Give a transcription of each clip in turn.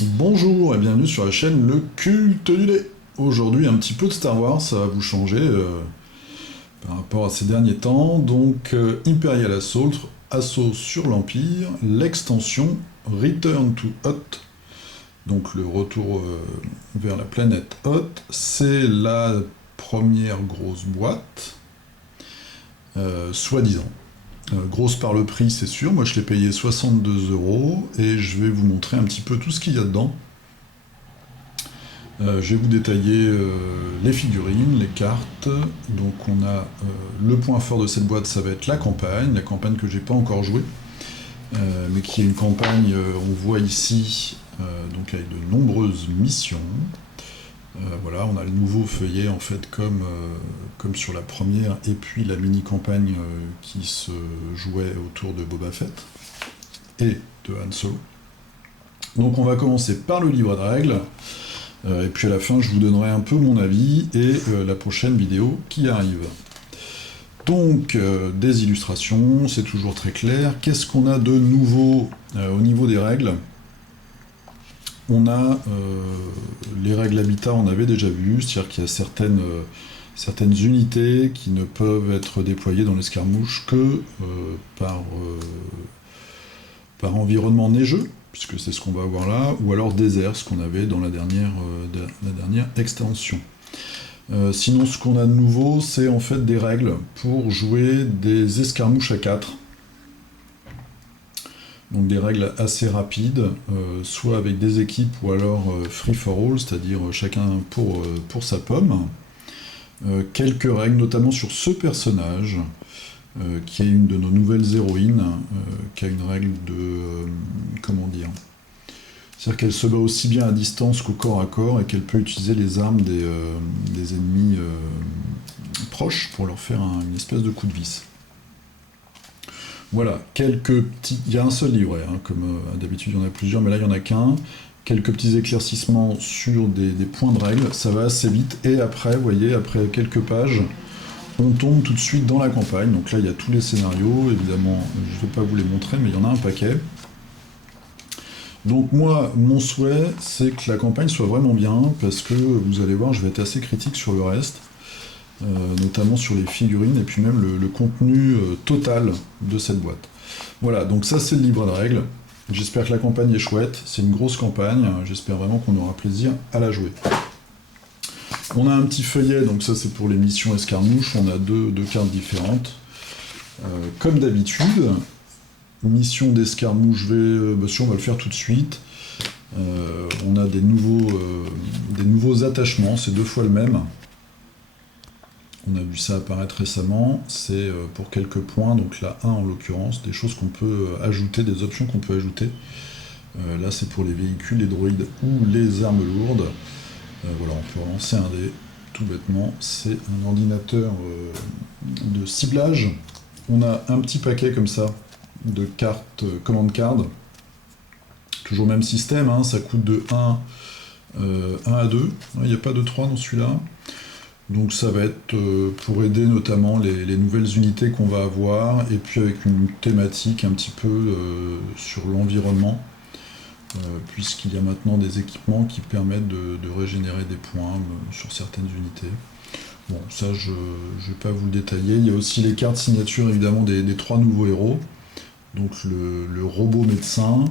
Bonjour et bienvenue sur la chaîne Le Culte du Lait. Aujourd'hui un petit peu de Star Wars, ça va vous changer par rapport à ces derniers temps. Donc Imperial Assault sur l'Empire, l'extension Return to Hoth, donc le retour vers la planète Hoth, c'est la première grosse boîte, soi-disant. Grosse par le prix, c'est sûr. Moi, je l'ai payé 62 € et je vais vous montrer un petit peu tout ce qu'il y a dedans. Je vais vous détailler les figurines, les cartes. Donc, on a le point fort de cette boîte, ça va être la campagne que j'ai pas encore jouée, mais qui est une campagne, on voit ici, donc avec de nombreuses missions. Voilà, on a le nouveau feuillet en fait comme sur la première, et puis la mini-campagne qui se jouait autour de Boba Fett et de Han Solo. Donc on va commencer par le livre de règles, et puis à la fin je vous donnerai un peu mon avis et la prochaine vidéo qui arrive. Donc des illustrations, c'est toujours très clair. Qu'est-ce qu'on a de nouveau au niveau des règles ? On a les règles habitat, on avait déjà vu, c'est-à-dire qu'il y a certaines unités qui ne peuvent être déployées dans l'escarmouche que par environnement neigeux, puisque c'est ce qu'on va avoir là, ou alors désert, ce qu'on avait dans la dernière extension. Sinon, ce qu'on a de nouveau, c'est en fait des règles pour jouer des escarmouches à 4. Donc des règles assez rapides, soit avec des équipes ou alors free for all, c'est-à-dire chacun pour sa pomme. Quelques règles, notamment sur ce personnage, qui est une de nos nouvelles héroïnes, qui a une règle de... comment dire ? C'est-à-dire qu'elle se bat aussi bien à distance qu'au corps à corps et qu'elle peut utiliser les armes des ennemis proches pour leur faire une espèce de coup de vis. Voilà, quelques petits... Il y a un seul livret, hein, comme d'habitude il y en a plusieurs, mais là il n'y en a qu'un. Quelques petits éclaircissements sur des points de règles, ça va assez vite. Et après, vous voyez, après quelques pages, on tombe tout de suite dans la campagne. Donc là il y a tous les scénarios, évidemment, je ne vais pas vous les montrer, mais il y en a un paquet. Donc moi, mon souhait, c'est que la campagne soit vraiment bien, parce que vous allez voir, je vais être assez critique sur le reste. Notamment sur les figurines et puis même le contenu total de cette boîte. Voilà, donc ça c'est le livre de règles. J'espère que la campagne est chouette, c'est une grosse campagne, j'espère vraiment qu'on aura plaisir à la jouer. On a un petit feuillet, donc ça c'est pour les missions escarmouches, on a deux cartes différentes. Comme d'habitude, mission d'escarmouche, on va le faire tout de suite. On a des nouveaux attachements, c'est 2 fois le même. On a vu ça apparaître récemment, c'est pour quelques points, donc là 1 en l'occurrence, des choses qu'on peut ajouter, des options qu'on peut ajouter. Là c'est pour les véhicules, les droïdes ou les armes lourdes. Voilà, on peut relancer un dé, tout bêtement, c'est un ordinateur de ciblage. On a un petit paquet comme ça de cartes command card, toujours le même système, hein, ça coûte de 1 à 2, il n'y a pas de 3 dans celui-là. Donc ça va être pour aider notamment les nouvelles unités qu'on va avoir, et puis avec une thématique un petit peu sur l'environnement, puisqu'il y a maintenant des équipements qui permettent de régénérer des points sur certaines unités. Bon, ça je vais pas vous le détailler. Il y a aussi les cartes signatures évidemment des 3 nouveaux héros, donc le robot médecin,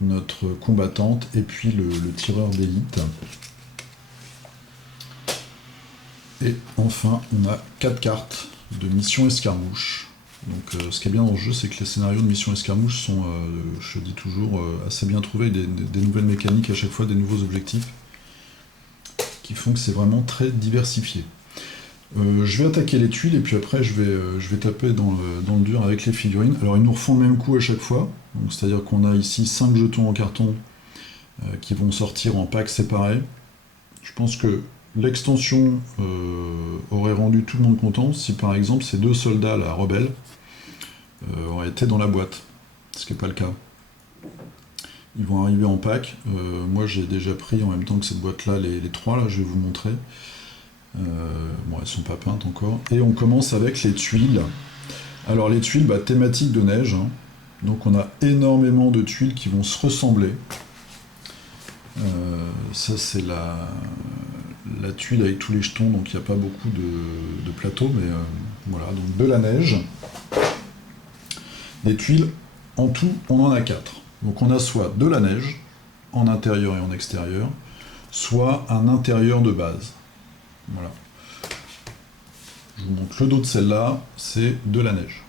notre combattante, et puis le tireur d'élite. Et enfin, on a 4 cartes de mission escarmouche. Donc ce qui est bien dans le jeu, c'est que les scénarios de mission escarmouche sont, je dis toujours, assez bien trouvés, des nouvelles mécaniques à chaque fois, des nouveaux objectifs, qui font que c'est vraiment très diversifié. Je vais attaquer les tuiles, et puis après je vais taper dans le dur avec les figurines. Alors ils nous refont le même coup à chaque fois, c'est-à-dire qu'on a ici 5 jetons en carton qui vont sortir en packs séparés. Je pense que l'extension aurait rendu tout le monde content si par exemple ces 2 soldats là, rebelles, auraient été dans la boîte, ce qui n'est pas le cas. Ils vont arriver en pack. Moi j'ai déjà pris en même temps que cette boîte là les 3 là, je vais vous montrer. Bon, elles sont pas peintes encore. Et on commence avec les tuiles. Alors les tuiles, thématique de neige, hein. Donc on a énormément de tuiles qui vont se ressembler. Ça c'est la tuile avec tous les jetons, donc il n'y a pas beaucoup de plateaux, mais voilà, donc de la neige. Des tuiles, en tout, on en a 4. Donc on a soit de la neige, en intérieur et en extérieur, soit un intérieur de base. Voilà. Je vous montre le dos de celle-là, c'est de la neige.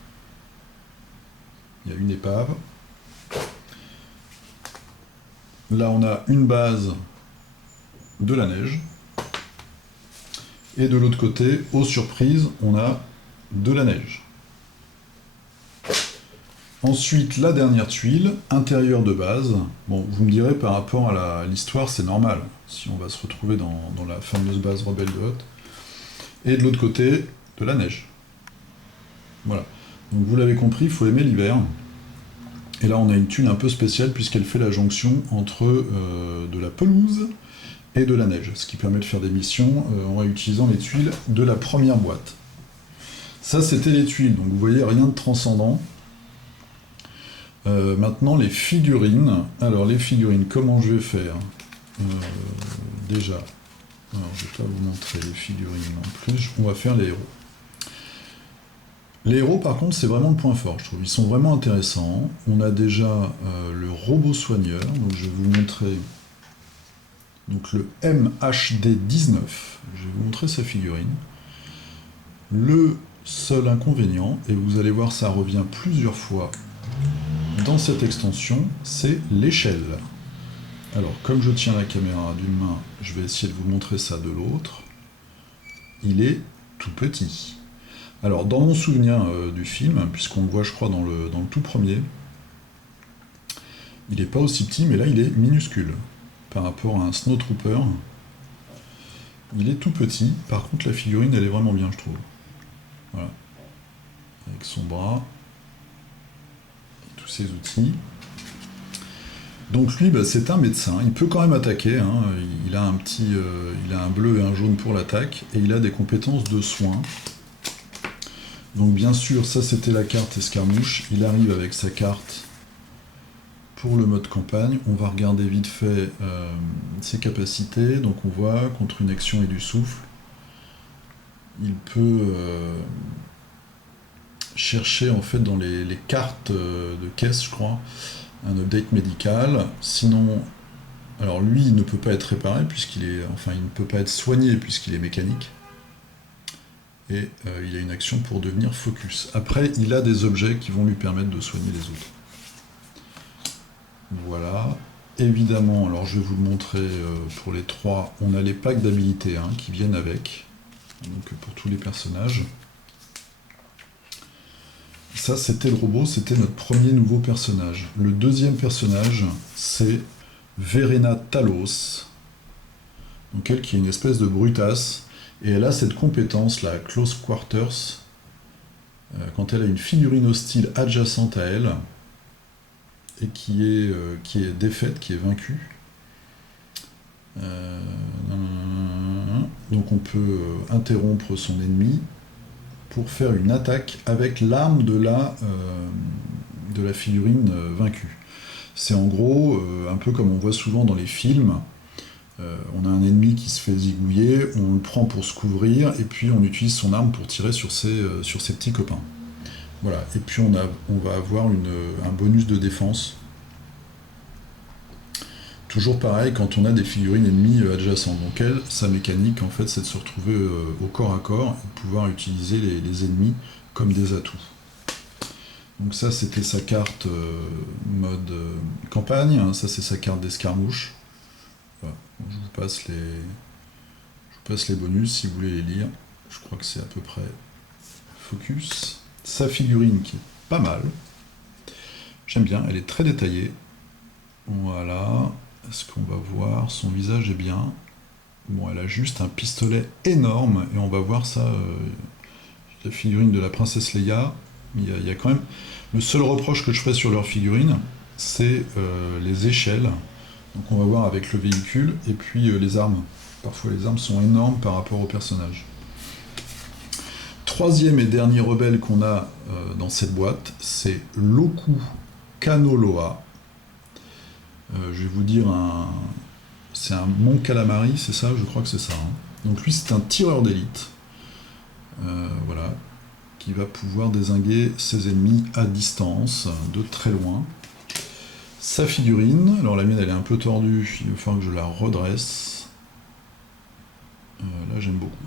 Il y a une épave. Là, on a une base de la neige. Et de l'autre côté, aux surprises, on a de la neige. Ensuite, la dernière tuile, intérieur de base. Bon, vous me direz, par rapport à l'histoire, c'est normal, si on va se retrouver dans la fameuse base rebelle de Hoth. Et de l'autre côté, de la neige. Voilà. Donc vous l'avez compris, il faut aimer l'hiver. Et là, on a une tuile un peu spéciale, puisqu'elle fait la jonction entre de la pelouse et de la neige, ce qui permet de faire des missions en réutilisant les tuiles de la première boîte. Ça, c'était les tuiles, donc vous voyez, rien de transcendant. Maintenant, les figurines. Alors, les figurines, comment je vais faire déjà, alors, je ne vais pas vous montrer les figurines en plus, on va faire les héros. Les héros, par contre, c'est vraiment le point fort, je trouve. Ils sont vraiment intéressants. On a déjà le robot soigneur, donc je vais vous montrer donc le MHD-19. Je vais vous montrer sa figurine. Le seul inconvénient, et vous allez voir, ça revient plusieurs fois dans cette extension, c'est l'échelle. Alors, comme je tiens la caméra d'une main, je vais essayer de vous montrer ça de l'autre. Il est tout petit. Alors, dans mon souvenir du film, puisqu'on le voit, je crois, dans le tout premier, il n'est pas aussi petit, mais là, il est minuscule. Par rapport à un Snowtrooper, il est tout petit. Par contre, la figurine, elle est vraiment bien, je trouve. Voilà. Avec son bras, et tous ses outils. Donc lui, bah, c'est un médecin. Il peut quand même attaquer. Hein. Il a il a un bleu et un jaune pour l'attaque, et il a des compétences de soins. Donc bien sûr, ça c'était la carte escarmouche. Il arrive avec sa carte pour le mode campagne. On va regarder vite fait ses capacités. Donc on voit contre une action et du souffle. Il peut chercher en fait dans les cartes de caisse, je crois, un update médical. Sinon, alors lui, il ne peut pas être réparé puisqu'il est, enfin, il ne peut pas être soigné puisqu'il est mécanique. Et il a une action pour devenir focus. Après, il a des objets qui vont lui permettre de soigner les autres. Voilà. Évidemment, alors je vais vous le montrer pour les trois, on a les packs d'habilités qui viennent avec. Donc pour tous les personnages. Ça, c'était le robot, c'était notre premier nouveau personnage. Le deuxième personnage, c'est Verena Talos. Donc elle qui est une espèce de brutasse. Et elle a cette compétence, la Close Quarters, quand elle a une figurine hostile adjacente à elle, et qui est défaite, qui est vaincue. Donc on peut interrompre son ennemi pour faire une attaque avec l'arme de la figurine vaincue. C'est en gros un peu comme on voit souvent dans les films. On a un ennemi qui se fait zigouiller, on le prend pour se couvrir, et puis on utilise son arme pour tirer sur ses petits copains. Voilà, et puis on va avoir un bonus de défense. Toujours pareil quand on a des figurines ennemies adjacentes. Donc elle, sa mécanique, en fait, c'est de se retrouver au corps à corps et de pouvoir utiliser les ennemis comme des atouts. Donc ça, c'était sa carte mode campagne. Ça, c'est sa carte d'escarmouche. Voilà. Je vous passe les bonus si vous voulez les lire. Je crois que c'est à peu près focus. Sa figurine qui est pas mal. J'aime bien, elle est très détaillée. Voilà. Est-ce qu'on va voir? Son visage est bien. Bon, elle a juste un pistolet énorme, et on va voir ça. La figurine de la princesse Leia. Il y a quand même... Le seul reproche que je ferai sur leur figurine, c'est les échelles. Donc on va voir avec le véhicule, et puis les armes. Parfois les armes sont énormes par rapport au personnage. Troisième et dernier rebelle qu'on a dans cette boîte, c'est Loku Kanoloa. Je vais vous dire C'est un Mon Calamari, c'est ça? Je crois que c'est ça, hein. Donc lui, c'est un tireur d'élite. Voilà. Qui va pouvoir dézinguer ses ennemis à distance, de très loin. Sa figurine, alors la mienne elle est un peu tordue, il va falloir que je la redresse. Là j'aime beaucoup.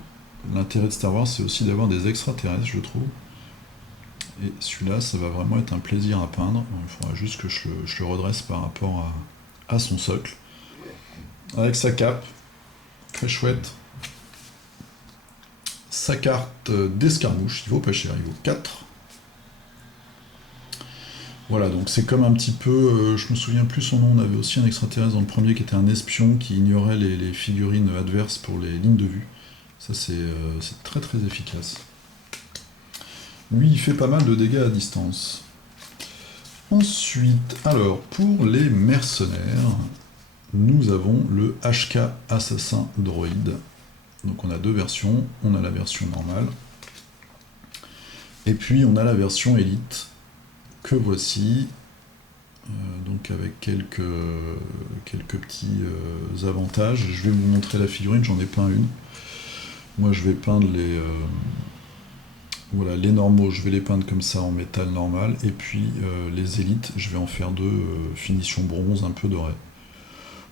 L'intérêt de Star Wars c'est aussi d'avoir des extraterrestres je trouve. Et celui-là ça va vraiment être un plaisir à peindre. Il faudra juste que je le redresse par rapport à son socle. Avec sa cape, très chouette. Sa carte d'escarmouche, il vaut pas cher, il vaut 4. Voilà, donc c'est comme un petit peu, je me souviens plus son nom, on avait aussi un extraterrestre dans le premier qui était un espion qui ignorait les figurines adverses pour les lignes de vue. Ça c'est très très efficace. Lui il fait pas mal de dégâts à distance. Ensuite, alors pour les mercenaires, nous avons le HK Assassin Droid. Donc on a deux versions, on a la version normale, et puis on a la version élite, que voici, donc avec quelques petits avantages. Je vais vous montrer la figurine, j'en ai peint une. Moi je vais peindre voilà, les normaux, je vais les peindre comme ça en métal normal, et puis les élites, je vais en faire deux finition bronze un peu doré.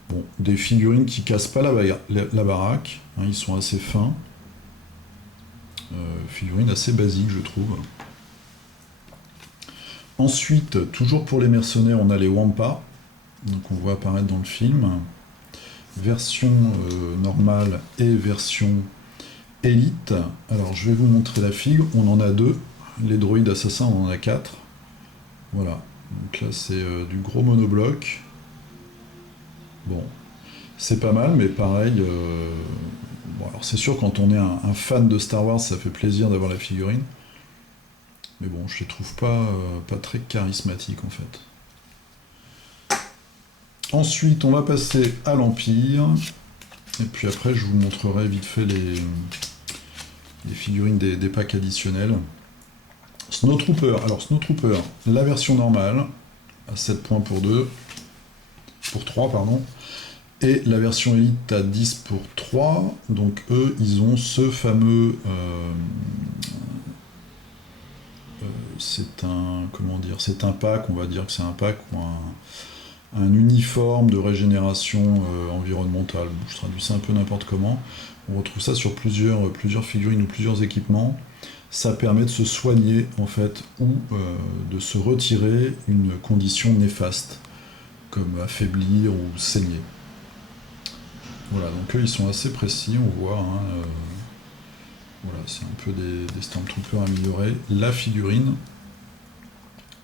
Bon, des figurines qui cassent pas la baraque, hein, ils sont assez fins. Figurines assez basiques je trouve. Ensuite, toujours pour les mercenaires, on a les Wampa, donc on voit apparaître dans le film. Version normale et version élite. Alors je vais vous montrer la figure, on en a deux. Les droïdes assassins, on en a 4. Voilà, donc là c'est du gros monobloc. Bon, c'est pas mal, mais pareil. Bon, alors c'est sûr, quand on est un fan de Star Wars, ça fait plaisir d'avoir la figurine. Mais bon, je les trouve pas très charismatiques en fait. Ensuite, on va passer à l'Empire. Et puis après, je vous montrerai vite fait les figurines des packs additionnels. Snowtrooper. Alors, Snowtrooper, la version normale, à 7 points pour 3, pardon. Et la version élite à 10 pour 3. Donc eux, ils ont ce fameux... c'est un pack, on va dire que c'est un pack ou un uniforme de régénération environnementale. Je traduis ça un peu n'importe comment. On retrouve ça sur plusieurs figurines ou plusieurs équipements. Ça permet de se soigner en fait ou de se retirer une condition néfaste, comme affaiblir ou saigner. Voilà, donc eux ils sont assez précis, on voit. Hein, voilà, c'est un peu des Stormtroopers améliorés. La figurine,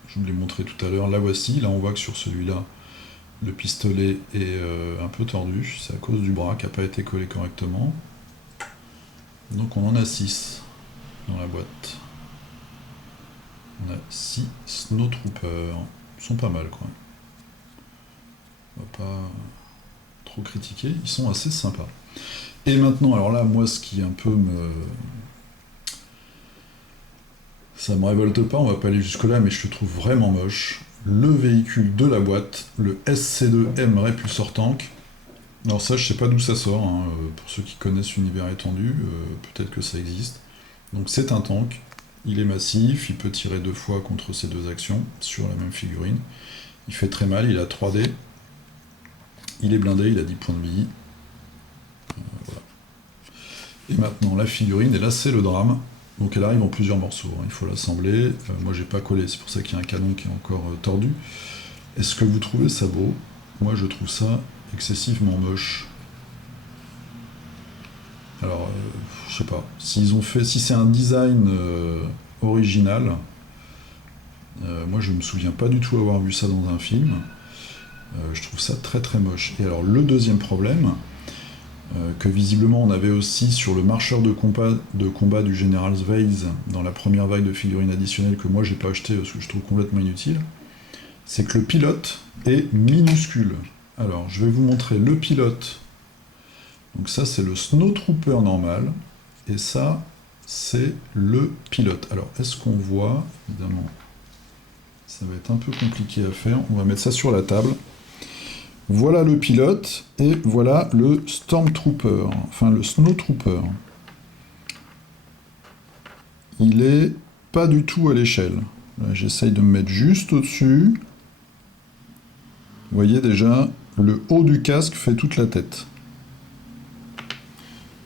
je vous l'ai montré tout à l'heure, la voici. Là on voit que sur celui-là, le pistolet est un peu tordu, c'est à cause du bras qui n'a pas été collé correctement. Donc on en a 6 dans la boîte. On a 6 Snowtroopers. Ils sont pas mal quoi. On va pas trop critiquer, ils sont assez sympas. Et maintenant, alors là, moi ce qui un peu ça me révolte pas, on va pas aller jusque là, mais je le trouve vraiment moche. Le véhicule de la boîte, le SC2M Repulsor Tank. Alors ça, je sais pas d'où ça sort, hein. Pour ceux qui connaissent l'univers étendu, peut-être que ça existe. Donc c'est un tank, il est massif, il peut tirer 2 fois contre ces 2 actions sur la même figurine. Il fait très mal, il a 3D. Il est blindé, il a 10 points de vie. Voilà. Et maintenant la figurine, et là c'est le drame. Donc elle arrive en plusieurs morceaux, hein. Il faut l'assembler. Moi j'ai pas collé, c'est pour ça qu'il y a un canon qui est encore tordu. Est-ce que vous trouvez ça beau? Moi je trouve ça excessivement moche. Alors, je sais pas. Si c'est un design original, moi je me souviens pas du tout avoir vu ça dans un film. Je trouve ça très très moche. Et alors le deuxième problème, que visiblement on avait aussi sur le marcheur de combat du General's Vase dans la première vague de figurines additionnelles que moi j'ai pas acheté parce que je trouve complètement inutile, c'est que le pilote est minuscule. Alors je vais vous montrer le pilote. Donc ça c'est le Snowtrooper normal, et ça c'est le pilote. Alors est-ce qu'on voit? Évidemment, ça va être un peu compliqué à faire. On va mettre ça sur la table. Voilà le pilote et voilà le Stormtrooper, enfin le Snowtrooper. Il est pas du tout à l'échelle. Là, j'essaye de me mettre juste au-dessus. Vous voyez déjà, le haut du casque fait toute la tête.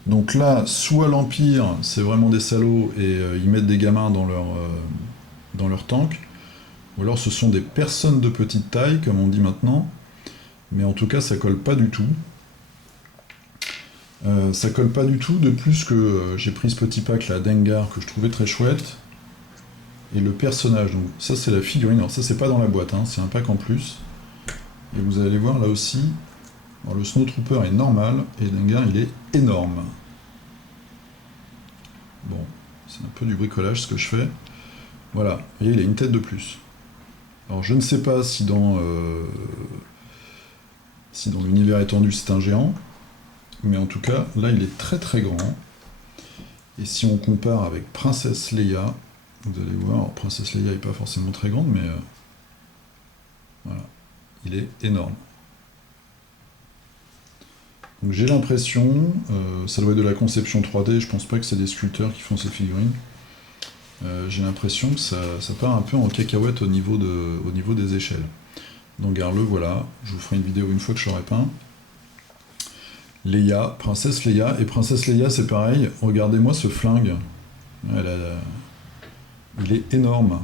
Donc là, soit l'Empire, c'est vraiment des salauds et ils mettent des gamins dans leur tank, ou alors ce sont des personnes de petite taille, comme on dit maintenant, mais en tout cas ça colle pas du tout. Ça colle pas du tout, de plus que j'ai pris ce petit pack là, Dengar, que je trouvais très chouette, et le personnage, donc ça c'est la figurine, alors ça c'est pas dans la boîte, hein, c'est un pack en plus, et vous allez voir là aussi, alors, le Snowtrooper est normal, et Dengar il est énorme. Bon, c'est un peu du bricolage ce que je fais. Voilà, vous voyez, il a une tête de plus. Alors je ne sais pas si dans l'univers étendu c'est un géant, mais en tout cas, là il est très très grand. Et si on compare avec Princesse Leia, vous allez voir, alors, Princesse Leia n'est pas forcément très grande, mais voilà, il est énorme. Donc j'ai l'impression, ça doit être de la conception 3D, je pense pas que c'est des sculpteurs qui font ces figurines. J'ai l'impression que ça part un peu en cacahuète au niveau des échelles. Donc regarde-le, voilà, je vous ferai une vidéo une fois que je l'aurai peint. Leia, Princesse Leia, et Princesse Leia c'est pareil, regardez-moi ce flingue. Il est énorme.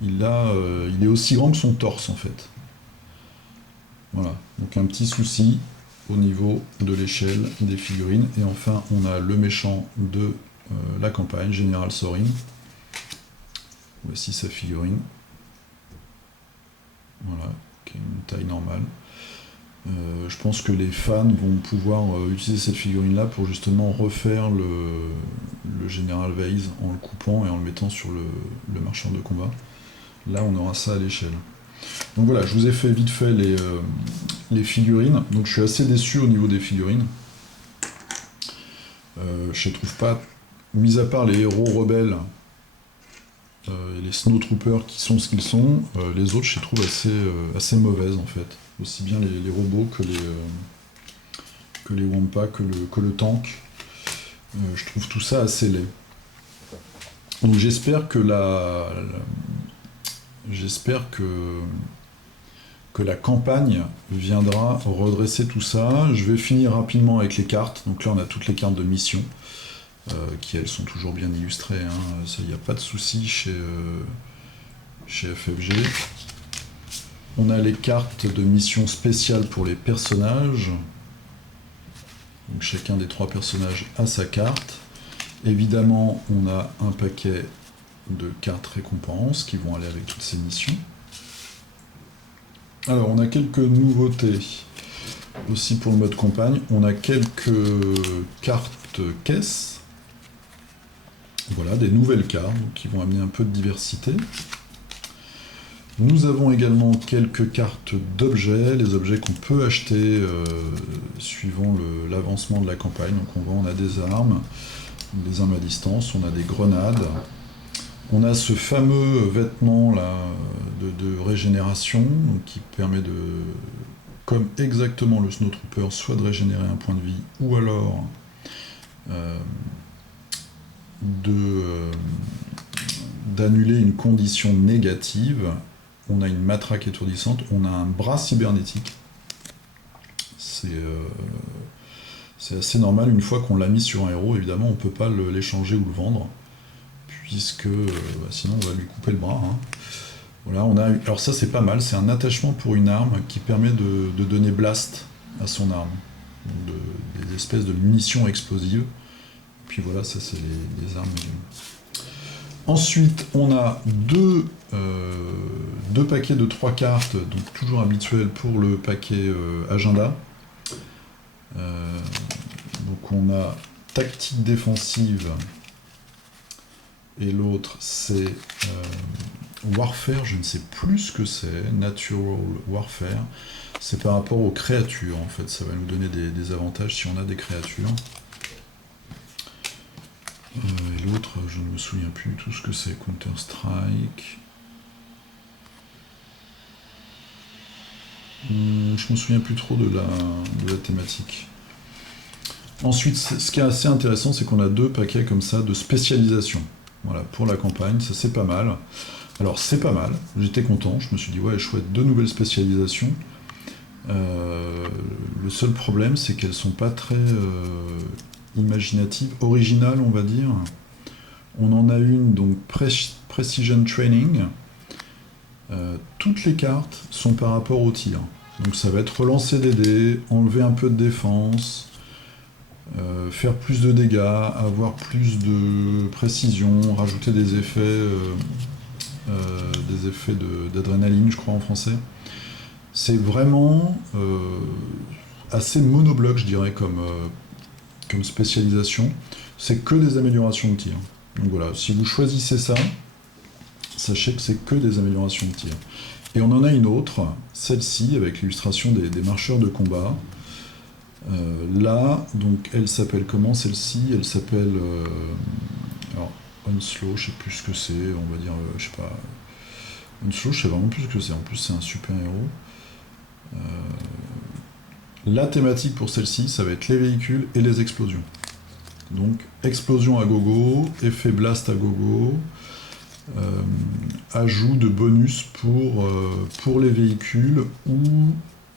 Il est aussi grand que son torse en fait. Voilà, donc un petit souci au niveau de l'échelle des figurines. Et enfin, on a le méchant de la campagne, Général Sorin. Voici sa figurine. Voilà, qui est une taille normale. Je pense que les fans vont pouvoir utiliser cette figurine-là pour justement refaire le Général Weiss en le coupant et en le mettant sur le marchand de combat. Là, on aura ça à l'échelle. Donc voilà, je vous ai fait vite fait les figurines. Donc je suis assez déçu au niveau des figurines. Je ne trouve pas, mis à part les héros rebelles et les Snowtroopers qui sont ce qu'ils sont, les autres je les trouve assez mauvaises en fait. Aussi bien les robots que les Wampa, que le tank. Je trouve tout ça assez laid. Donc j'espère que la campagne viendra redresser tout ça. Je vais finir rapidement avec les cartes. Donc là, on a toutes les cartes de mission, qui elles sont toujours bien illustrées. Hein. Ça, il n'y a pas de souci chez FFG. On a les cartes de mission spéciales pour les personnages. Donc chacun des 3 personnages a sa carte. Évidemment, on a un paquet de cartes récompenses qui vont aller avec toutes ces missions. Alors, on a quelques nouveautés aussi pour le mode campagne. On a quelques cartes caisses. Voilà, des nouvelles cartes qui vont amener un peu de diversité. Nous avons également quelques cartes d'objets, les objets qu'on peut acheter suivant l'avancement de la campagne. Donc on voit, on a des armes à distance, on a des grenades. On a ce fameux vêtement là de régénération donc, qui permet de, comme exactement le Snowtrooper, soit de régénérer un point de vie ou alors d'annuler une condition négative. On a une matraque étourdissante, on a un bras cybernétique. C'est assez normal, une fois qu'on l'a mis sur un héros, évidemment on ne peut pas l'échanger ou le vendre, puisque sinon on va lui couper le bras. Hein. Voilà, alors ça c'est pas mal, c'est un attachement pour une arme qui permet de donner blast à son arme. Donc des espèces de munitions explosives. Puis voilà, ça c'est les armes. Ensuite, on a deux paquets de 3 cartes, donc toujours habituels pour le paquet agenda. Donc on a tactique défensive et l'autre c'est Warfare, je ne sais plus ce que c'est, Natural Warfare. C'est par rapport aux créatures en fait, ça va nous donner des avantages si on a des créatures. Et l'autre, je ne me souviens plus du tout ce que c'est, Counter-Strike. Je me souviens plus trop de la thématique. Ensuite, ce qui est assez intéressant, c'est qu'on a 2 paquets comme ça de spécialisation. Voilà, pour la campagne, ça c'est pas mal. Alors c'est pas mal, j'étais content, je me suis dit ouais chouette, 2 nouvelles spécialisations. Le seul problème c'est qu'elles sont pas très imaginatives, originales on va dire. On en a une donc Precision Training. Toutes les cartes sont par rapport au tir. Donc ça va être relancer des dés, enlever un peu de défense, faire plus de dégâts, avoir plus de précision, rajouter des effets d'adrénaline, je crois en français. C'est vraiment assez monobloc, je dirais, comme spécialisation. C'est que des améliorations de tir. Donc voilà, si vous choisissez ça, sachez que c'est que des améliorations de tir. Et on en a une autre, celle-ci, avec l'illustration des marcheurs de combat. Là, donc, elle s'appelle comment celle-ci? Elle s'appelle alors, Onslow, je sais plus ce que c'est, on va dire, je sais pas. Onslow, je sais vraiment plus ce que c'est. En plus, c'est un super-héros. La thématique pour celle-ci, ça va être les véhicules et les explosions. Donc, explosion à gogo, effet blast à gogo, ajout de bonus pour les véhicules ou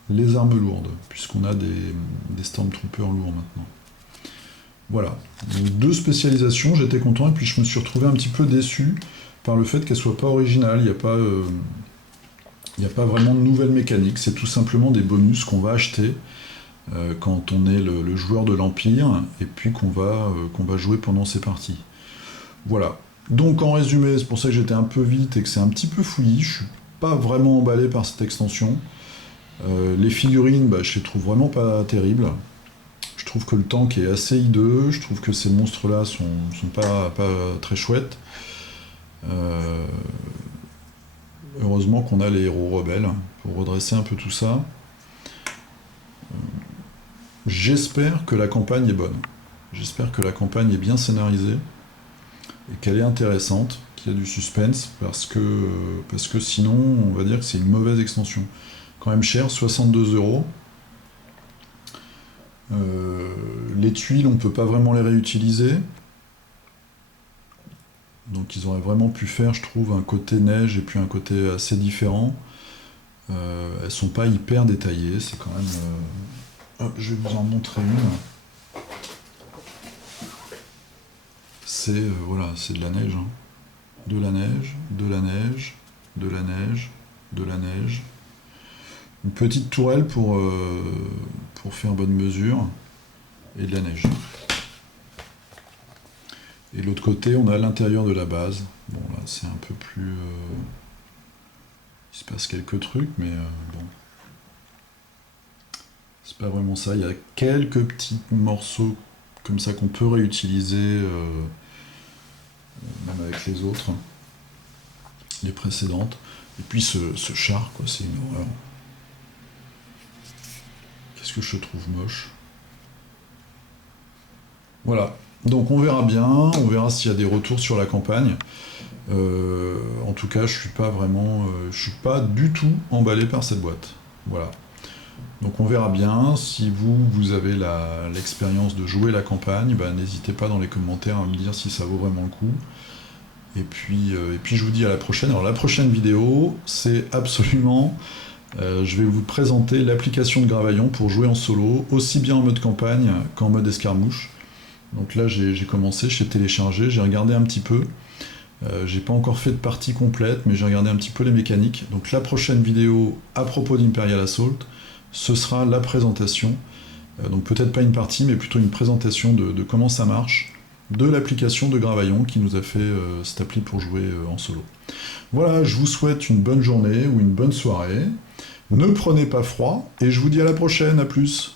les armes lourdes, puisqu'on a des Stormtroopers lourds maintenant. Voilà, donc 2 spécialisations, j'étais content, et puis je me suis retrouvé un petit peu déçu par le fait qu'elles ne soient pas originales, il n'y a pas vraiment de nouvelles mécaniques, c'est tout simplement des bonus qu'on va acheter quand on est le joueur de l'Empire, et puis qu'on va jouer pendant ces parties. Voilà. Donc en résumé, c'est pour ça que j'étais un peu vite et que c'est un petit peu fouillis, je suis pas vraiment emballé par cette extension. Les figurines, je les trouve vraiment pas terribles. Je trouve que le tank est assez hideux, je trouve que ces monstres-là sont pas très chouettes. Heureusement qu'on a les héros rebelles pour redresser un peu tout ça. J'espère que la campagne est bonne. J'espère que la campagne est bien scénarisée et qu'elle est intéressante, qu'il y a du suspense, parce que sinon, on va dire que c'est une mauvaise extension. Quand même cher, 62€. Les tuiles, on peut pas vraiment les réutiliser. Donc ils auraient vraiment pu faire, je trouve, un côté neige et puis un côté assez différent. Elles sont pas hyper détaillées, c'est quand même... Hop, je vais vous en montrer une. C'est voilà, c'est de la neige. Hein. De la neige, de la neige, de la neige, de la neige. Une petite tourelle pour faire bonne mesure, et de la neige. Et de l'autre côté, on a l'intérieur de la base. Bon, là, c'est un peu plus... il se passe quelques trucs, mais bon. C'est pas vraiment ça. Il y a quelques petits morceaux comme ça qu'on peut réutiliser, même avec les autres, les précédentes. Et puis ce char, quoi, c'est une horreur. Qu'est-ce que je trouve moche. Voilà. Donc on verra bien, on verra s'il y a des retours sur la campagne. En tout cas, je suis pas du tout emballé par cette boîte. Voilà. Donc on verra bien. Si vous avez l'expérience de jouer la campagne, n'hésitez pas dans les commentaires à me dire si ça vaut vraiment le coup. Et puis je vous dis à la prochaine. Alors la prochaine vidéo, c'est absolument... je vais vous présenter l'application de Gravaillon pour jouer en solo, aussi bien en mode campagne qu'en mode escarmouche. Donc là j'ai commencé, j'ai téléchargé, j'ai regardé un petit peu. J'ai pas encore fait de partie complète, mais j'ai regardé un petit peu les mécaniques. Donc la prochaine vidéo à propos d'Imperial Assault, ce sera la présentation. Donc peut-être pas une partie, mais plutôt une présentation de comment ça marche, de l'application de Gravaillon qui nous a fait cette appli pour jouer en solo. Voilà, je vous souhaite une bonne journée ou une bonne soirée. Ne prenez pas froid, et je vous dis à la prochaine, à plus.